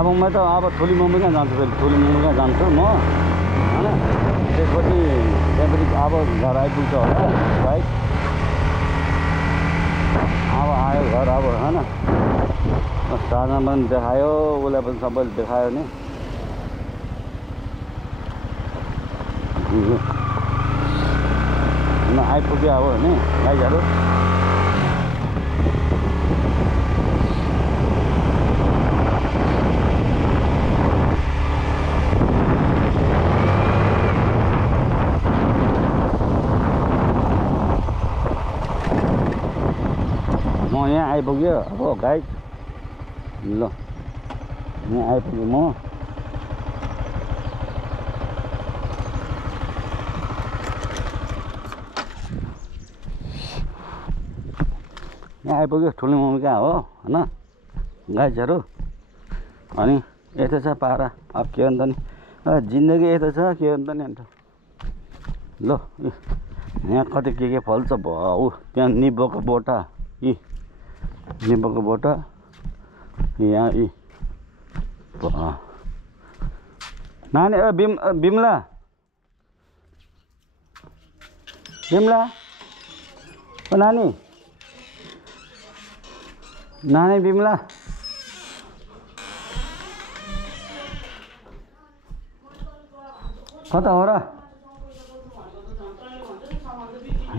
अब म त अब ठुली मम्मी कहाँ जान्छु फेरि ठुली मम्मी कहाँ जान्छु म होइन त्यसपछि त्यहाँपछि अब घर आइपुग्छ होला बाइक अब आयो घर अब होइन साना पनि देखायो उसलाई पनि सबैले देखायो नि आइपुग्यो अब नि गाईहरू म यहाँ आइपुग्यो अब गाई ल यहाँ आइपुग्यो म यहाँ आइपुग्यो ठुलो मम्मी कहाँ हो होइन गाईहरू अनि यस्तो छ पारा अब के अन्त नि जिन्दगी यस्तो छ के अन्त नि अन्त ल यहाँ कति के फल्छ ऊ त्यहाँ निम्बुको बोटा यी निम्बुको बोटा यहाँ यी नानी बिमला बिमला ओ नानी नानी बिमला कता हो र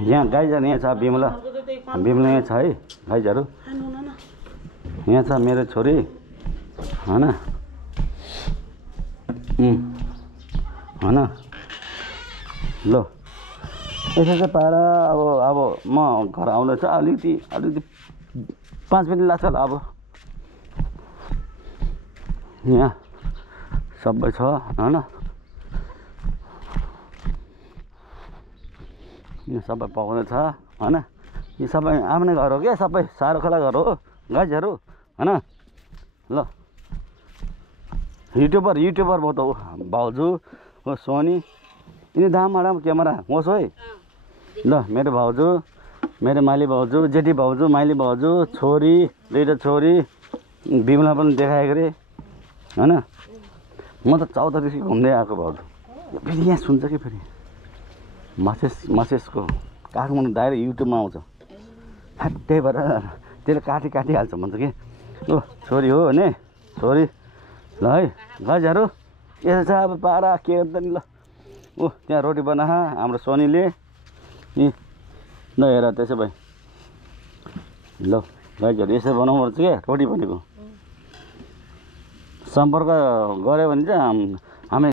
यहाँ गाईहरू यहाँ छ बिमला बिमला यहाँ छ है गाईहरू यहाँ छ मेरो छोरी होइन होइन ल यसो चाहिँ पाएर अब म घर आउँदैछ अलिकति 5 मिनट लाग्छ होला अब यहाँ सबै छ होइन यहाँ सबै पकाउने छ होइन यो सबै आफ्नै घर हो क्या सबै सारो खोला घर हो गाईहरू होइन ल युट्युबर भयो त भाउजू हो सोनी यिनी दाम क्यामेरा होस् है ल मेरो भाउजू मेरो माइली भाउजू जेठी भाउजू माइली भाउजू छोरी 2टा छोरी बिमला पनि देखाएको अरे होइन म त चौतारीदेखि घुम्दै आएको भाउजू फेरि यहाँ सुन्छ कि फेरि मसेसको काठमाडौँ दाइरेक्ट युट्युबमा आउँछ त्यही भएर त्यसले काटिहाल्छ भन्छ कि ओ छोरी हो भने छोरी ल है गाईहरू यसो छ अब पारा के अन्त नि ल ऊ त्यहाँ रोटी बना हाम्रो सोनीले नि ल हेर त्यसो भए ल गाईहरू यसरी बनाउनुपर्छ क्या रोटी भनेको सम्पर्क गऱ्यो भने चाहिँ हामी